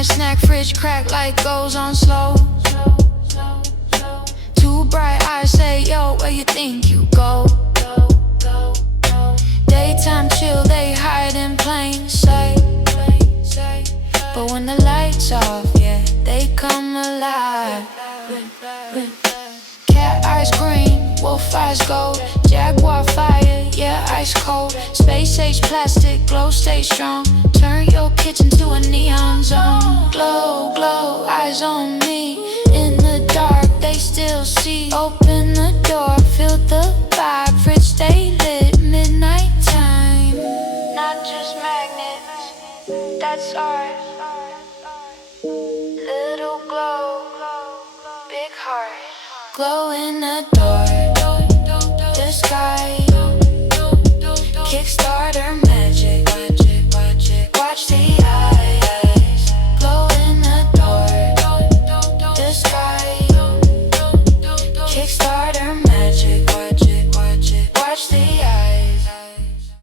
night snack, fridge crack, light goes on slow. Too bright eyes say, yo, where you think you go? Daytime chill, they hide in plain sight. But when the lights off, yeah, they come alive. Cat eyes green, wolf eyes gold, jaguar fire, yeah, ice cold. Space age plastic, glow stay strong. Turn your kitchen to a neon zone. Glow, glow, eyes on me. In the dark, they still see. Open the door, feel the vibe. Fridge stay lit, midnight time. Not just magnets, that's art.